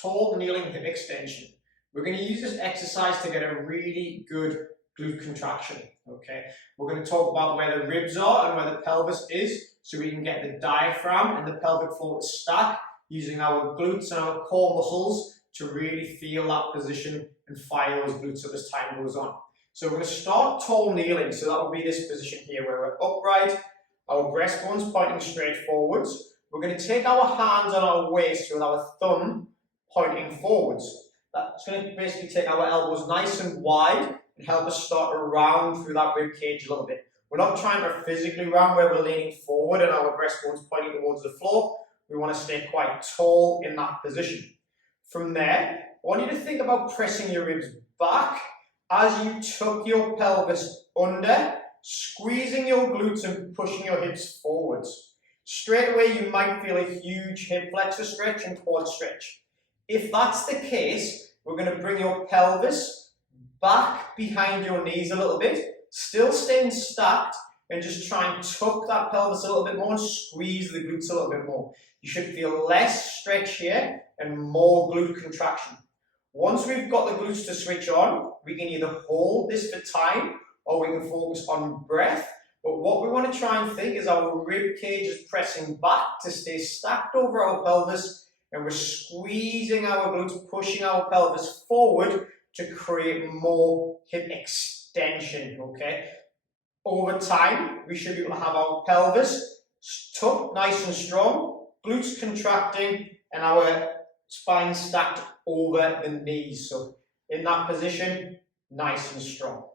tall kneeling hip extension. We're going to use this exercise to get a really good glute contraction, okay? We're going to talk about where the ribs are and where the pelvis is so we can get the diaphragm and the pelvic floor to stack using our glutes and our core muscles to really feel that position and fire those glutes up as time goes on. So we're going to start tall kneeling, so that will be this position here where we're upright, our breastbone's pointing straight forwards. We're going to take our hands on our waist with our thumb pointing forwards. That's going to basically take our elbows nice and wide and help us start to round through that rib cage a little bit. We're not trying to physically round where we're leaning forward and our breastbone's pointing towards the floor. We want to stay quite tall in that position. From there, I want you to think about pressing your ribs back as you tuck your pelvis under, squeezing your glutes and pushing your hips forwards. Straight away, you might feel a huge hip flexor stretch and quad stretch. If that's the case, we're going to bring your pelvis back behind your knees a little bit, still staying stacked, and just try and tuck that pelvis a little bit more and squeeze the glutes a little bit more. You should feel less stretch here and more glute contraction. Once we've got the glutes to switch on, we can either hold this for time or we can focus on breath. But what we want to try and think is our rib cage is pressing back to stay stacked over our pelvis, and we're squeezing our glutes, pushing our pelvis forward to create more hip extension, okay? Over time, we should be able to have our pelvis tucked nice and strong, glutes contracting, and our spine stacked over the knees. So in that position, nice and strong.